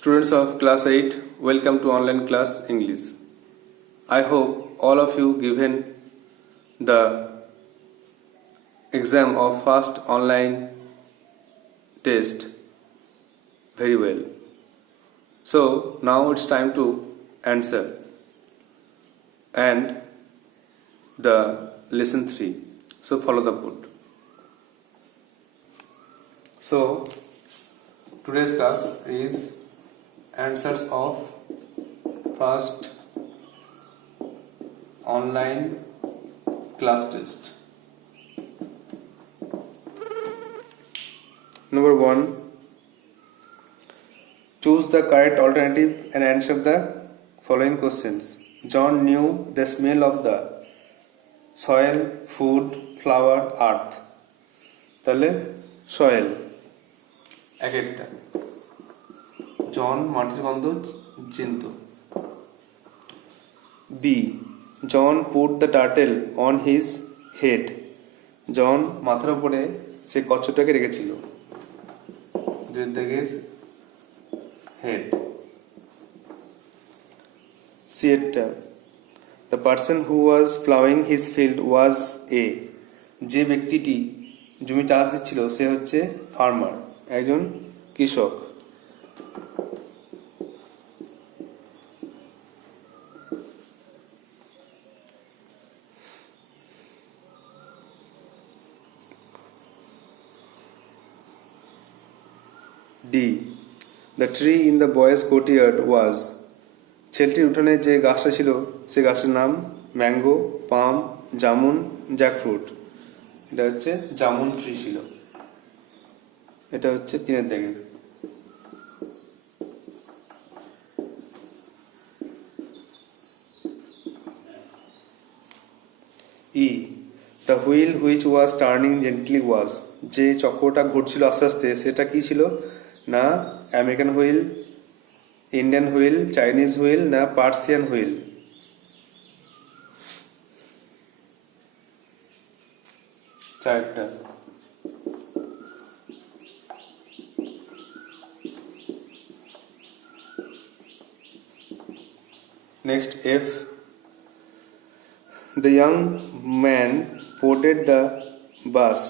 Students of class 8, welcome to online class English. I hope all of you given the exam of first online test very well. So now it's time to answer and the lesson 3. So follow the board. So today's class is answers of first online class test. Number 1, choose the correct alternative and answer the following questions. John knew the smell of the soil, food, flower, earth. তাহলে soil এক একটা জন মাটির গন্ধ চিনত। B, John put the turtle on his head. John মাথার উপরে সে কচ্ছপটাকে রেখেছিল। হেড। সি এরটা, the person who was ploughing his field was a. যে ব্যক্তিটি জমি চাষ দিচ্ছিল সে হচ্ছে ফার্মার, একজন কৃষক। D, the tree in the boys' courtyard was. ছেলেটির উঠোনে যে গাছটা ছিল সে গাছের নাম ম্যাঙ্গো, পাম, জামুন, জ্যাকফ্রুট। এটা হচ্ছে জামুন ট্রি ছিল। এটা হচ্ছে 3 দাগের। E, the wheel which was turning gently was. যে চক্রটা ঘুরছিল আস্তে আস্তে সেটা কি ছিল? না American wheel, Indian wheel, Chinese wheel, না পার্সিয়ান হুইল। চারটা। Next, F, the young man boarded the bus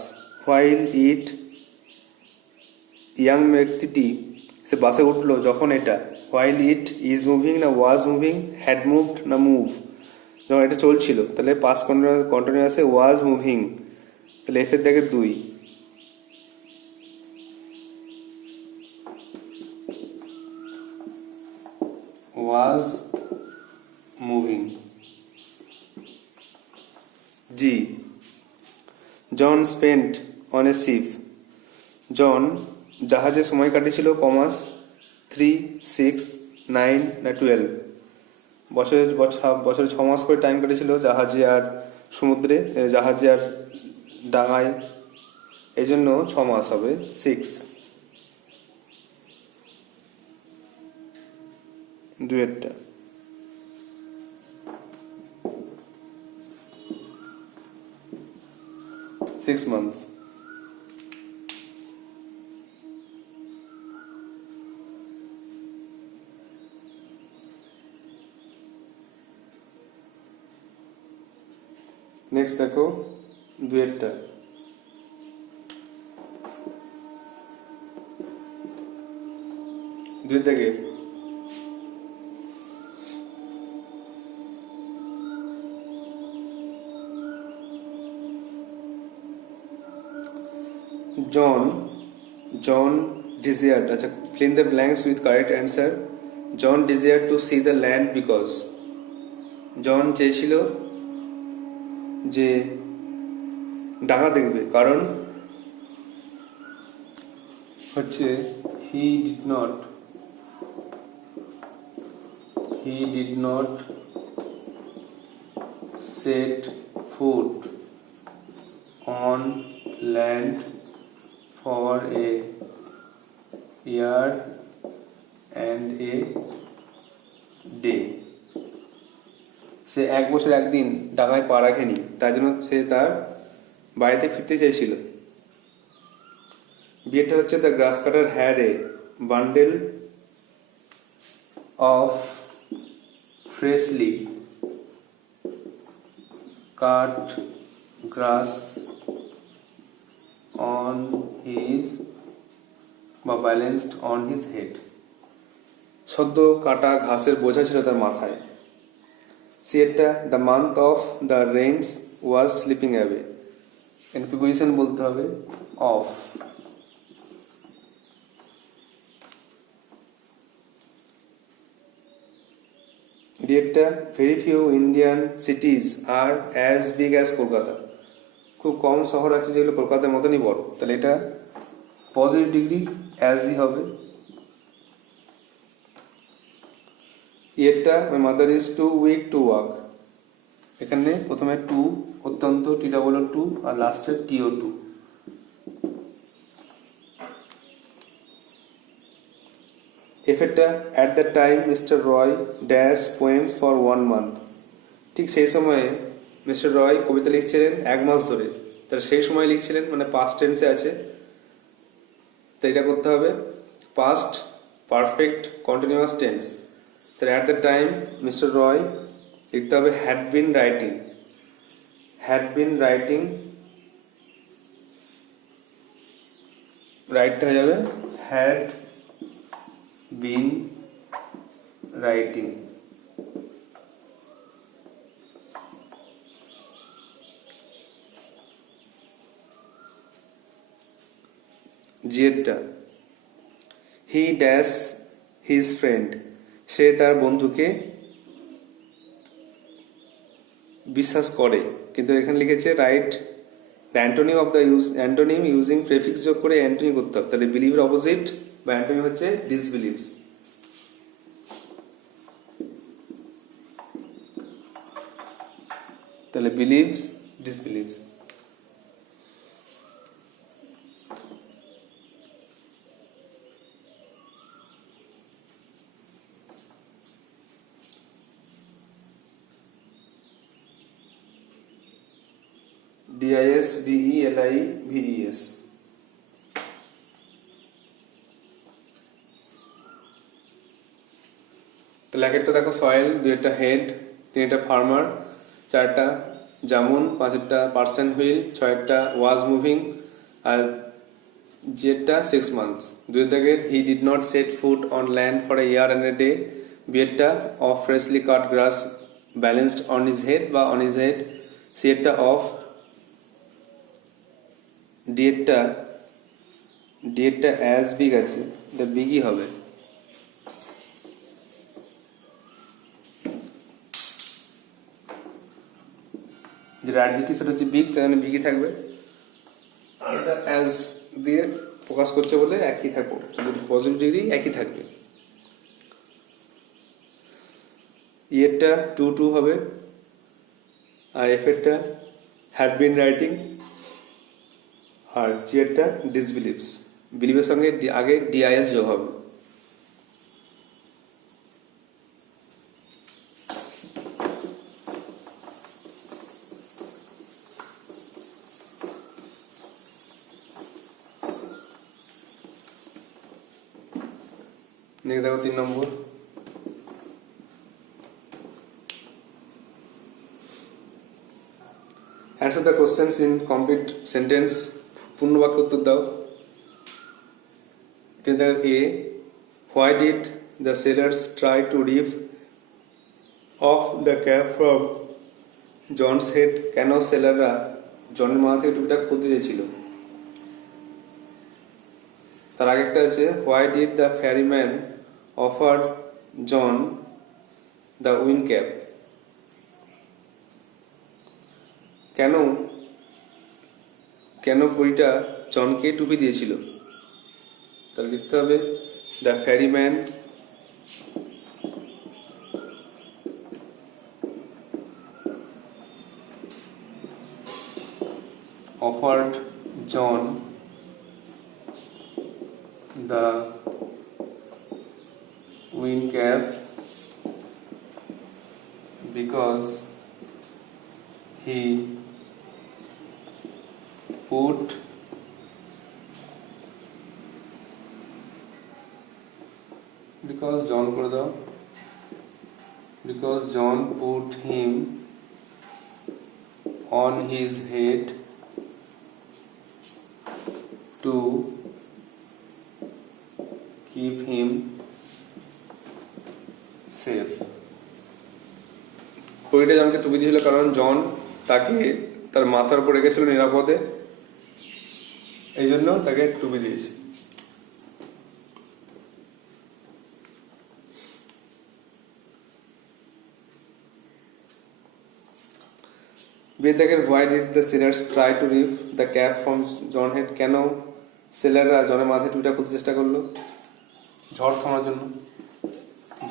while it. Young ব্যক্তিটি সে বাসে উঠলো যখন এটা while it is moving না was moving, had moved না move। যখন এটা চলছিল তাহলে past কন্টিনিউয়াসে was moving, তাহলে এফ এর দাগে 2। was moving। G, John spent on a ship. জন জাহাজে সময় কাটিয়েছিল কমাস 3, 6, 9 না 12। বছরে 6 মাস করে টাইম কাটিয়েছিল জাহাজে আর সমুদ্রে, জাহাজে আর ডাঙায়, এই জন্য 6 মাস হবে 6। 2 6 months। নেক্সট দেখো 2 থেকে John desired, আচ্ছা fill in the blanks with correct answer. John desired to see the land because. জন চেয়েছিল যে ডাঙা দেখবে, কারণ হচ্ছে he did not set foot on land for a year and a day. সে 1 বছর 1 দিন ডাঙায় পা রাখেনি, তার জন্য সে তার বাড়িতে ফিরতে চেয়েছিল। বিয়েটা হচ্ছে the grass cutter had a bundle of freshly cut grass on his বা balanced on his head. সদ্য কাটা ঘাসের বোঝা ছিল তার মাথায়। সিয়েটা the month of the rains was slipping away. এর প্রিপোজিশন বলতে হবে অফ। ডিয়েটটা very few Indian cities are as big as Kolkata. খুব কম শহর আছে যেগুলো কলকাতার মতনই বড়। তাহলে এটা পজিটিভ ডিগ্রি অ্যাজই হবে। ইয়েরটা my mother is too weak to walk. এখানে প্রথমে টু অত্যন্ত টি ডাবল টু আর লাস্টের টিও টু। এফেক্টটা at the time Mr Roy dash poems for 1 month। ঠিক সেই সময়ে মিস্টার রয় কবিতা লিখছিলেন 1 মাস ধরে। তাহলে সেই সময় লিখছিলেন মানে পাস্ট টেন্সে আছে, তো এটা করতে হবে পাস্ট পারফেক্ট কন্টিনিউয়াস টেন্স। তাহলে at the time Mr Roy লিখতে হবে had been writing. Had been writing রাইটটা হয়ে যাবে হ্যাড বিন রাইটিং। জিয়েরটা হি ড্যাশ হিজ ফ্রেন্ড। সে তার বন্ধুকে বিশ্বাস করে, কিন্তু এখানে লিখেছে write the antonym of the antonym using prefix যোগ করে অ্যান্টোনিম করতে হবে। তাহলে বিলিভের অপোজিট বা অ্যান্টোনিম হচ্ছে ডিসবিলিভস। তাহলে বিলিভস ডিসবিলিভস। DISBELIVES। তাহলে একটা দেখো সয়েল, দুইটা হেড, তিনটা ফার্মার, চারটা জামুন, পাঁচটা পার্সন হুইল, ছয়টা ওয়াজ মুভিং, আর জেডটা 6 months। দুই দাগের he did not set foot on land for a year and a day. বিয়েরটা of freshly cut grass balanced on his head বা অন হিজ হেড। সিয়েরটা অফ। ডিয়েটটা অ্যাজ বিগ আছে, এটা বিগই হবে। যেটা অ্যাডজেক্টিভ সেটা হচ্ছে বিগ, তার মানে বিগই থাকবে। আর এটা অ্যাজ দিয়ে প্রকাশ করছে বলে একই থাকবে, যদি পজিটিভ ডিগ্রি একই থাকবে। ইয়েরটা টু টু হবে, আর এফেরটা হ্যাড বিন রাইটিং, আর জিয়েরটা ডিসবিলিভস। বিলিভের সঙ্গে আগে ডিআইএস যোগ হবে। নেক্সট দেখো 3 number. Answer the questions in complete sentences. পূর্ণ বাক্য উত্তর দাও। A, why did the sailors try to rid of the cap from John's head. কেন সেলাররা জনের মাথা থেকে টুপিটা খুলতে চেয়েছিল। তার আগেরটা আছে why did the fairy man offer John the win cap. কেন পরীটা জনকে টুপি দিয়েছিল। তাহলে লিখতে হবে the fairy man offered John the wind cap because he put John করে দাও because John put him on his head to keep him safe. পরিটা জনকে টুপি দিয়েছিল কারণ জন তাকে তার মাথার উপর রেখেছিল নিরাপদে, এই জন্য তাকে টুপি দিয়েছে। বেদাকের why did the sailors try to rip the cap from John's head? কেন সেলাররা জনের মাথায় টুপিটা খুলতে চেষ্টা করলো? ঝড় থামানোর জন্য।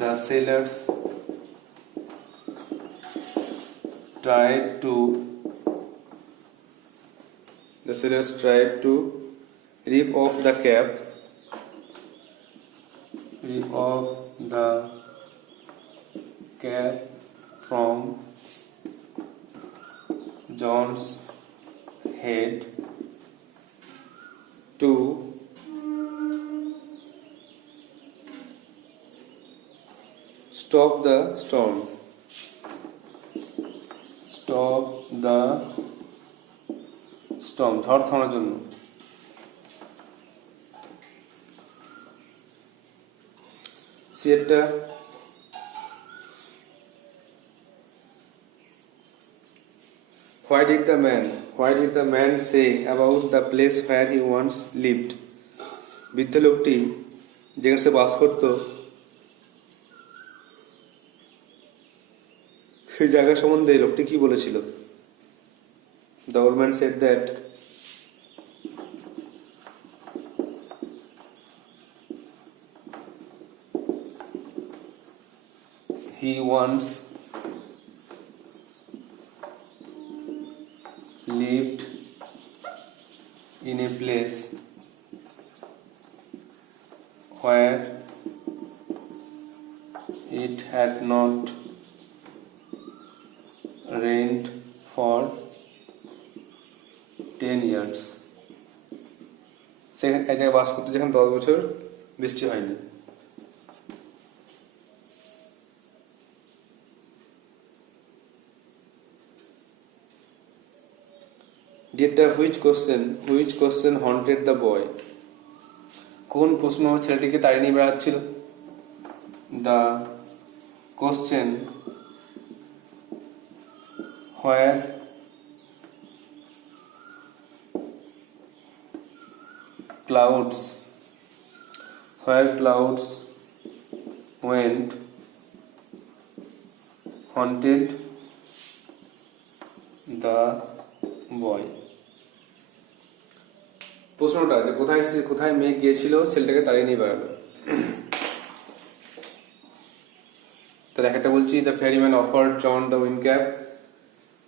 The sailors tried to rip off the cap from John's head to stop the storm. ঝড় থামানোর জন্য। সিয়েরটা Why did the man say about the place where he once lived? বৃদ্ধ লোকটি যেখানে সে বাস করত সেই জায়গা সম্বন্ধে লোকটি কি বলেছিল? The old man said that he once lived in a place where it had not rained for 10 years. সেখানে এক জায়গায় বাস করতে যেখানে 10 বছর বৃষ্টি হয়নি। Dieter, which question haunted the boy? কোন প্রশ্ন ছেলেটিকে তাড়িয়ে নিয়ে বেড়াচ্ছিল? The question where clouds went haunted the boy. প্রশ্নটা যে কোথায় মেঘ গিয়েছিল ছেলেটাকে তাড়িয়ে নিয়ে বেড়ালো। তার একটা বলছি the ferryman offered John the wind cap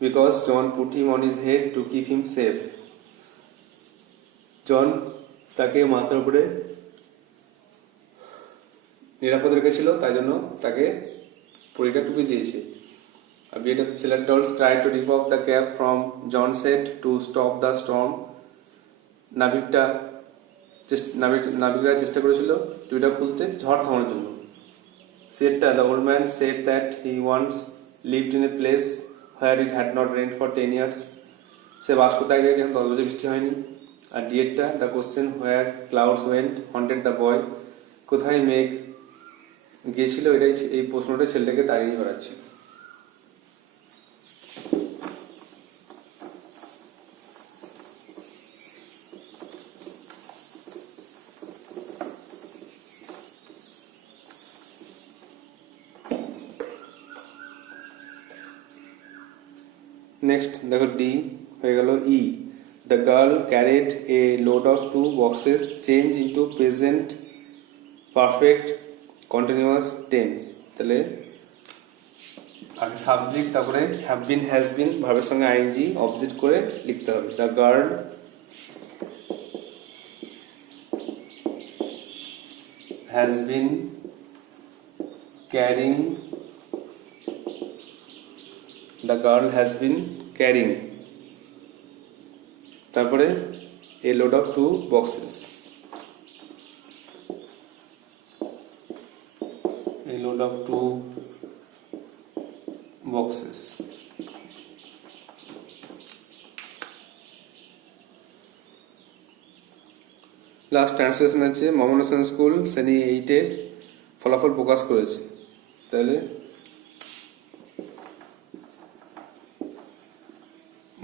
because John put him on his head to keep him safe. জন তাকে মাথার উপরে নিরাপদ রেখেছিল, তাই জন্য তাকে পরিটা টুপি দিয়েছে। আর বিয়েটা sailor dolls tried to rip off the cap from John's head to stop the storm. নাবিকরা চেষ্টা করেছিল টুপিটা খুলতে ঝড় থামানোর জন্য। সেটটা the old man said that he once lived in a place where it had not rained for 10 years. সে বাস করতে গিয়ে যখন 10 বছর বৃষ্টি হয়নি। আর ডিয়েটটা the question where clouds went haunted the boy. কোথায় মেঘ গিয়েছিল, এটাই এই প্রশ্নটা ছেলেটাকে তাড়িয়ে নিয়ে বেড়াচ্ছে। নেক্সট দেখো ডি হয়ে গেল E. The girl carried a load of 2 boxes change into present perfect continuous tense. তাহলে আগে সাবজেক্ট, তারপরে হ্যাভ বিন হ্যাজ বিন ভার্বের সঙ্গে আইএনজি অবজেক্ট করে লিখতে হবে। The girl has been carrying, the girl has been carrying, তারপরে a load of 2 boxes, a load of 2 boxes. Last translation আছে মমনসন স্কুল শ্রেণী 8-এর ফলাফল প্রকাশ করেছে। তাহলে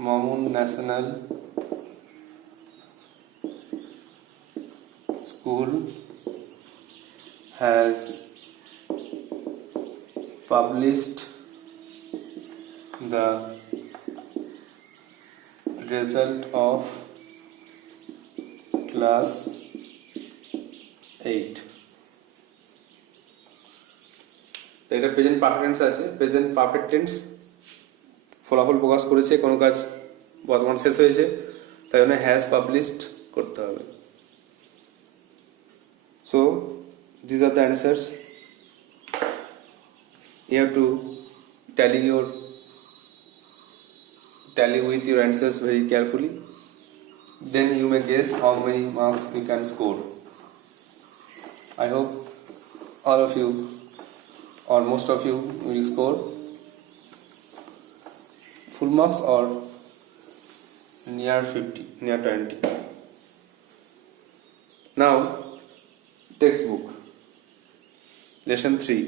Mamun national school has published the result of class 8. তো এটা প্রেজেন্ট পারফেক্ট টেন্স আছে। প্রেজেন্ট পারফেক্ট টেন্স ফলাফল প্রকাশ করেছে, কোনো কাজ বর্তমান শেষ হয়েছে, তাই জন্য হ্যাজ পাবলিশড করতে হবে। So these are the answers. You have to tally with your answers very carefully. Then you may guess how many marks you can score. I hope all of you or most of you will score full marks or near 50, near 20. Now, textbook. Lesson 3.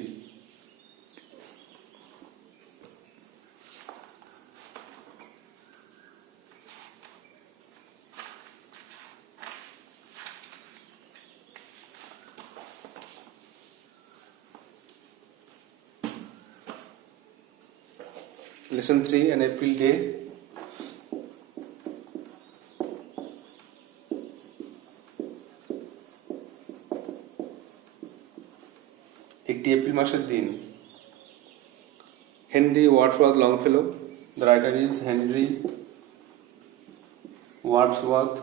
Lesson 3, an April day. একটি April মাসের দিন। Henry Wordsworth Longfellow, the writer is Henry Wordsworth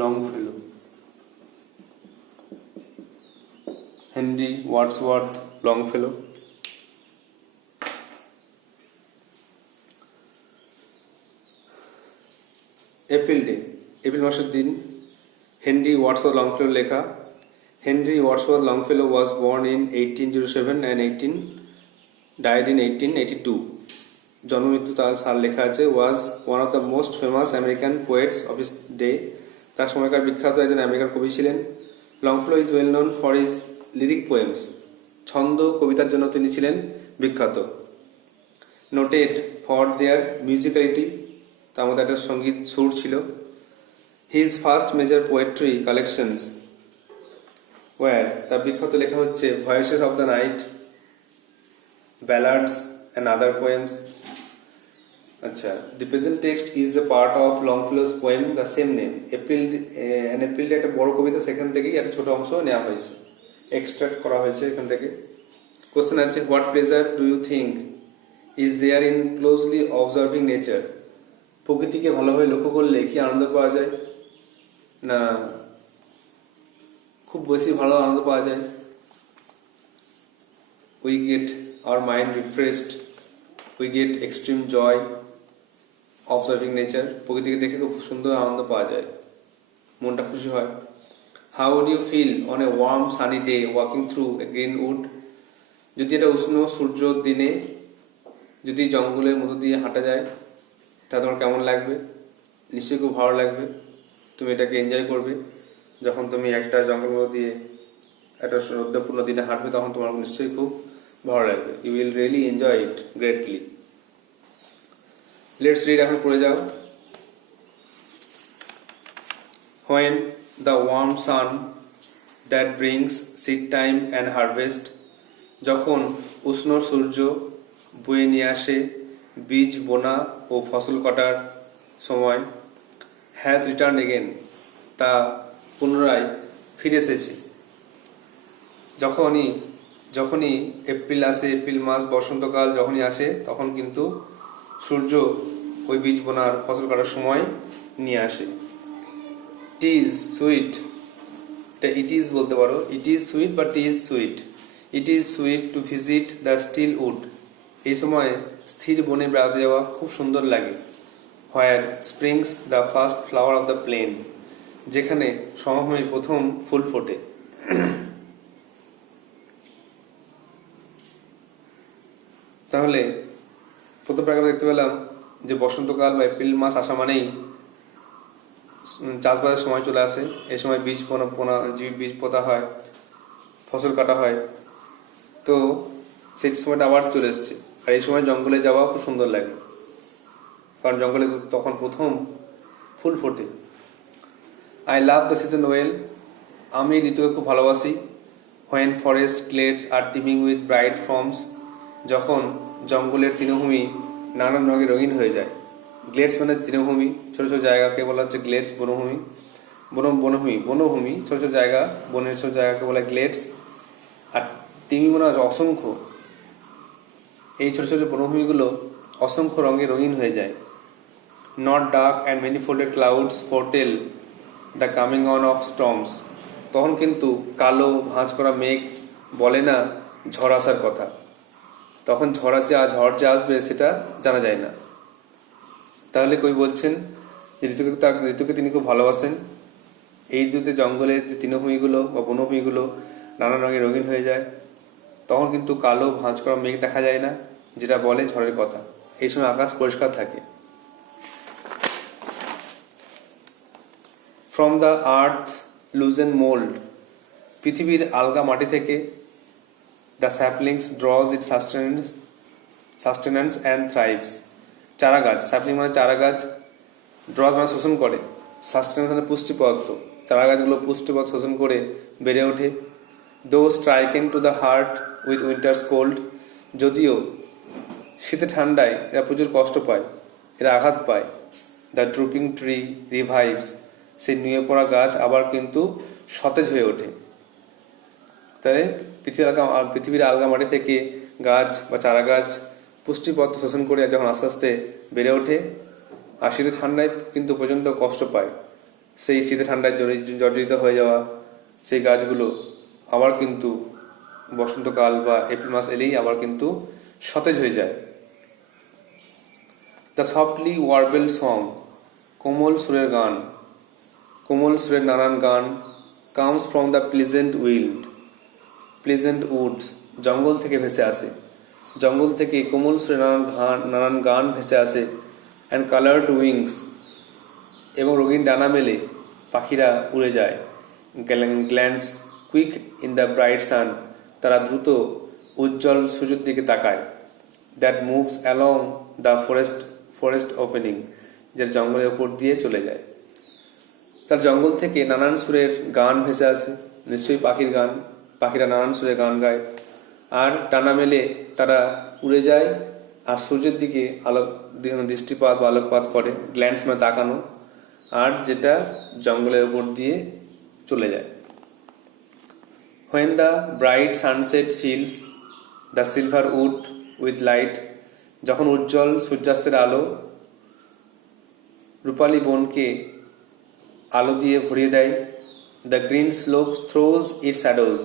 Longfellow. Henry Wordsworth Longfellow. April day, April মাসের দিন। Henry Wordsworth লংফেলোর লেখা। Henry Wadsworth Longfellow was born in 1807 and died in 1882. জন্মমৃত্যু তার সাল লেখা আছে। was one of the most famous American poets of his day. তার সময়কার বিখ্যাত একজন আমেরিকান কবি ছিলেন। Longfellow is well known for his lyric poems. ছন্দ কবিতার জন্য তিনি ছিলেন বিখ্যাত। Noted for their musicality, তার মধ্যে একটা সঙ্গীত সুর ছিল। His first major poetry collections where তার বিখ্যাত লেখা হচ্ছে voices of the night, ballads and other poems. আচ্ছা, the present text is a part of Longfellow's poem the same name. এপ্রিলটা একটা বড় কবিতা, সেখান থেকেই একটা ছোট অংশ নেওয়া হয়েছে, এক্সট্রাক্ট করা হয়েছে এখান থেকে। কোশ্চেন আছে, what pleasure do you think is there in closely observing nature? প্রকৃতিকে ভালোভাবে লক্ষ্য করলে কি আনন্দ পাওয়া যায়? না খুব বেশি ভালো আনন্দ পাওয়া যায়। We get our mind refreshed, we get extreme joy observing nature. প্রকৃতিকে দেখে খুব সুন্দর আনন্দ পাওয়া যায়, মনটা খুশি হয়। How would you feel on a warm sunny day walking through a green wood? যদি এটা উষ্ণ সূর্য দিনে যদি জঙ্গলের মধ্য দিয়ে হাঁটা যায়, তা তোমার কেমন লাগবে? নিশ্চয়ই খুব ভালো লাগবে। তুমি এটাকে এনজয় করবে। যখন তুমি একটা জঙ্গলের মধ্যে দিয়ে একটা রৌদ্রপূর্ণ দিনে হাঁটবে, তখন তোমার নিশ্চয়ই খুব ভালো লাগবে। You will really enjoy it greatly. Let's read, এখন পড়ে যাও। When the warm sun that brings seed time and harvest, যখন উষ্ণ সূর্য বয়ে নিয়ে আসে বীজ বোনা ও ফসল কাটার সময়, has returned again, তা পুনরায় ফিরে এসেছে। যখনই এপ্রিল আসে, এপ্রিল মাস বসন্তকাল যখনই আসে, তখন কিন্তু সূর্য ওই বীজ বোনার ফসল কাটার সময় নিয়ে আসে। ইট ইজ সুইট, এটা ইট ইজ বলতে পারো। ইট ইজ সুইট বা tea is sweet. It is sweet to visit the still wood, এই সময় স্থির বনে বেড়াতে যাওয়া খুব সুন্দর লাগে। Where springs the first flower of the plain, যেখানে সমভূমির প্রথম ফুল ফোটে। তাহলে প্রথম প্যারাগ্রাফে দেখতে পেলাম যে বসন্তকাল বা এপ্রিল মাস আসা মানেই চাষবাসের সময় চলে আসে। এই সময় বীজ পোতা হয়, ফসল কাটা হয়। তো সেই সময়টা আবার চলে এসছে। আর এই সময় জঙ্গলে যাওয়া খুব সুন্দর লাগে, কারণ জঙ্গলে তখন প্রথম ফুল ফোটে। I love the season well, আমি ঋতুকে খুব ভালোবাসি। When forest glades are teeming with bright forms, যখন জঙ্গলের তৃণভূমি নানান রঙে রঙিন হয়ে যায়। গ্লেডস মানে তৃণভূমি, ছোট ছোট জায়গাকে বলা হচ্ছে গ্লেডস। বনভূমি ছোট ছোট জায়গা, বনের ছোট জায়গাকে বলা হয় গ্লেডস। আর টিমি মানে হচ্ছে অসংখ্য, এই ছোট ছোট বনভূমিগুলো অসংখ্য রঙে রঙিন হয়ে যায়। Not dark and many folded clouds foretell the coming on of storms, তখন কিন্তু কালো ভাঁজ করা মেঘ বলে না ঝড় আসার কথা। তখন ঝড় যে আসবে সেটা জানা যায় না। তাহলে কবি বলছেন যে ঋতুকে তিনি খুব ভালোবাসেন। এই ঋতুতে জঙ্গলের যে তৃণভূমিগুলো বা বনভূমিগুলো নানান রঙে রঙিন হয়ে যায়, তখন কিন্তু কালো ভাঁজ করা মেঘ দেখা যায় না, যেটা বলে ঝড়ের কথা। এই সময় আকাশ পরিষ্কার থাকে। From the earth loosened mould, পৃথিবীর আলগা মাটি থেকে the saplings draws its sustenance and thrives, চারা গাছ, স্যাপলিং মানে চারা গাছ, ড্রজ মানে শোষণ করে, সাস্টেন্যান্স মানে পুষ্টি পদার্থ, চারা গাছগুলো পুষ্টি পদার্থ শোষণ করে বেড়ে ওঠে। Though stricken to the heart with winter's cold, যদিও শীতে ঠান্ডায় এরা প্রচুর কষ্ট পায়, এরা আঘাত পায়। দ্য ড্রুপিং ট্রি রিভাইভস, সেই নুয়ে পড়া গাছ আবার কিন্তু সতেজ হয়ে ওঠে। তাই পৃথিবীর আলগা মাটি থেকে গাছ বা চারা গাছ পুষ্টি পদার্থ শোষণ করে যখন আস্তে আস্তে বেড়ে ওঠে, আর শীতে ঠান্ডায় কিন্তু প্রচণ্ড কষ্ট পায়, সেই শীতে ঠান্ডায় জর্জরিত হয়ে যাওয়া সেই গাছগুলো আবার কিন্তু বসন্তকাল বা এপ্রিল মাস এলেই আবার কিন্তু সতেজ হয়ে যায়। দ্য সফটলি ওয়ার্বেল সং, কোমল সুরের গান, কোমল সুরের নানান গান, comes from the pleasant Woods, জঙ্গল থেকে ভেসে আসে। জঙ্গল থেকে কোমল সুরে নানান গান ভেসে আসে। অ্যান্ড কালার্ড উইংস, এবং রঙিন ডানা মেলে পাখিরা উড়ে যায়। Glance quick in the bright sun, তারা দ্রুত উজ্জ্বল সূর্যের দিকে তাকায়। That moves along the forest opening, যে জঙ্গলের ওপর দিয়ে চলে যায়। তার জঙ্গল থেকে নানান সুরের গান ভেসে আসে, নিশ্চয়ই পাখির গান, পাখিরা নানান সুরে গান গায়। আর ডানা মেলে তারা উড়ে যায় আর সূর্যের দিকে দৃষ্টিপাত বা আলোকপাত করে। গ্ল্যান্স মানে তাকানো, আর যেটা জঙ্গলের উপর দিয়ে চলে যায়। When the bright sunset fills the silver wood with light, যখন উজ্জ্বল সূর্যাস্তের আলো রূপালী বনকে আলো দিয়ে ভরিয়ে দেয়। The green slope throws its shadows,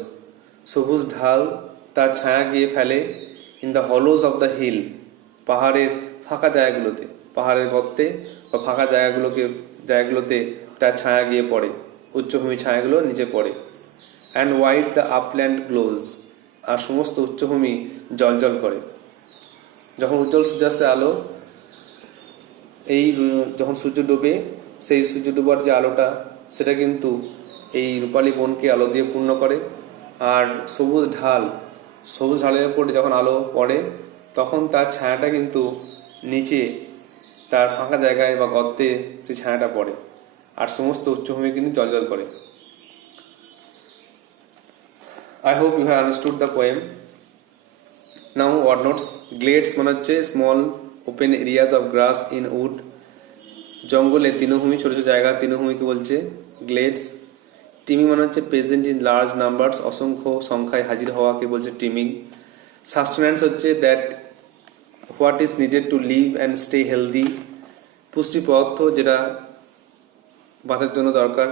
সবুজ ঢাল তার ছায়া গিয়ে ফেলে। In the hollows of the hill, পাহাড়ের ফাঁকা জায়গাগুলোতে, পাহাড়ের গর্তে বা ফাঁকা জায়গাগুলোতে তার ছায়া গিয়ে পড়ে, উচ্চভূমি ছায়াগুলো নিচে পড়ে। And white the upland glows, আর সমস্ত উচ্চভূমি জলজল করে। যখন উজ্জ্বল সূর্যাস্তের আলো, যখন সূর্য ডোবে, সেই সূর্য ডোবার যে আলোটা সেটা কিন্তু এই রূপালী বনকে আলো দিয়ে পূর্ণ করে। আর সবুজ ঢালের উপরে যখন আলো পড়ে, তখন তার ছায়াটা কিন্তু নিচে তার ফাঁকা জায়গায় বা গর্তে সেই ছায়াটা পড়ে, আর সমস্ত উচ্চভূমি কিন্তু জলজল করে। I hope you have understood the poem. Now word notes. Glades মানে হচ্ছে small open areas of grass in wood, জঙ্গলে তৃণভূমি, ছোট ছোট জায়গা তৃণভূমিকে বলছে গ্লেডস। টিমিং মানে হচ্ছে প্রেজেন্ট ইন লার্জ নাম্বারস, অসংখ্য সংখ্যায় হাজির হওয়াকে বলছে টিমিং। সাস্টেন্যান্স হচ্ছে that what is needed to live and stay healthy, পুষ্টি পদার্থ যেটা বাঁচার জন্য দরকার।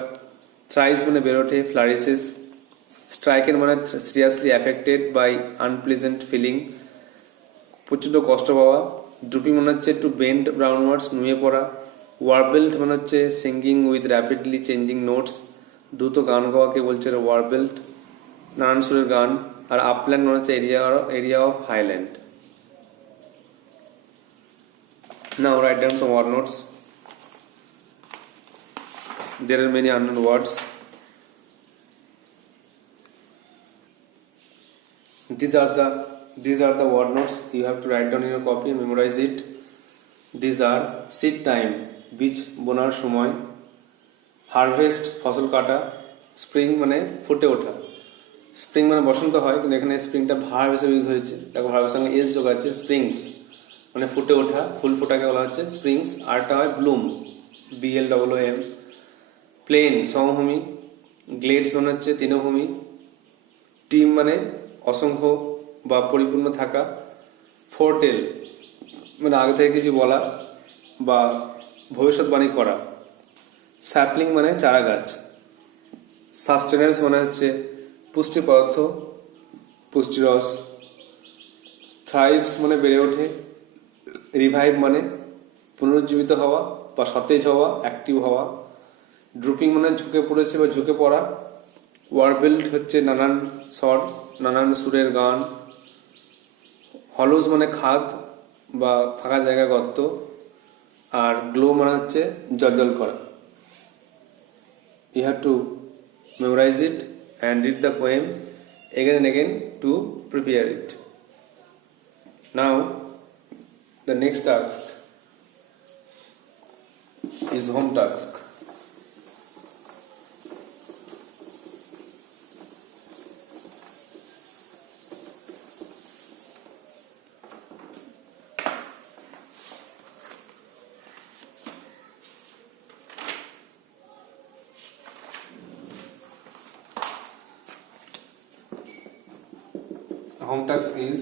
থ্রাইস মানে বের ওঠে, ফ্লারিসেস। স্ট্রাইকেন মানে seriously affected by unpleasant feeling, প্রচণ্ড কষ্ট পাওয়া। ড্রুপিং মানে হচ্ছে টু বেন্ড ডাউনওয়ার্ডস, নুয়ে পড়া। ওয়ারবেল্ট মানে হচ্ছে singing with rapidly changing notes, দ্রুত গান গাওয়াকে বলছে ওয়ারবেল্ট, নানান সুরের গান। আর আপল্যান্ড মানে হচ্ছে area of highland. Now write down some word notes. There are many unknown words. These are the word notes you have to write down in your copy and memorize it. These are seed time, বীজ বোনার সময়, হারভেস্ট ফসল কাটা, স্প্রিং মানে ফুটে ওঠা, স্প্রিং মানে বসন্ত হয় কিন্তু এখানে স্প্রিংটা ভার্ব হিসেবে ইউজ হয়েছে, দেখো ভার্বের সঙ্গে এস যোগ আছে, স্প্রিংস মানে ফুটে ওঠা, ফুল ফোটাকে বলা হচ্ছে স্প্রিংস, আরটা হয় ব্লুম, BLOOM, প্লেন সমভূমি, গ্লেডস মানে হচ্ছে তৃণভূমি, টিম মানে অসংখ্য বা পরিপূর্ণ থাকা, ফোরটেল মানে আগে থেকে কিছু বলা বা ভবিষ্যৎবাণী করা, স্যাপলিং মানে চারা গাছ, সাস্টেনেন্স মানে হচ্ছে পুষ্টি পদার্থ, পুষ্টিরস, থ্রাইভস মানে বেড়ে ওঠে, রিভাইভ মানে পুনরুজ্জীবিত হওয়া বা সতেজ হওয়া, অ্যাক্টিভ হওয়া, ড্রুপিং মানে ঝুঁকে পড়েছে বা ঝুঁকে পড়া, ওয়ারবিল্ড হচ্ছে নানান স্বর, নানান সুরের গান, হলোজ মানে খাদ বা ফাঁকা জায়গা গর্ত, আর গ্লো মানে হচ্ছে জ্বলজ্বল করা। You have to memorize it and read the poem again and again to prepare it. Now the next task is home task. Home task is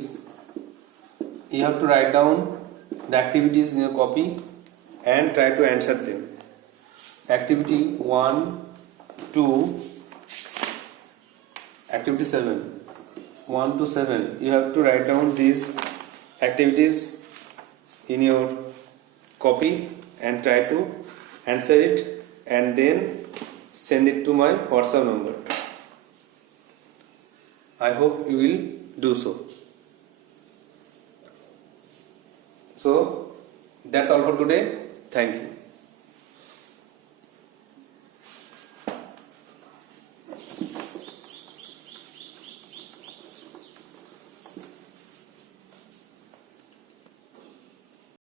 you have to write down the activities in your copy and try to answer them. Activity 1, 2, activity 7, 1 to 7. You have to write down these activities in your copy and try to answer it and then send it to my WhatsApp number. I hope you will do so. So that's all for today. Thank you.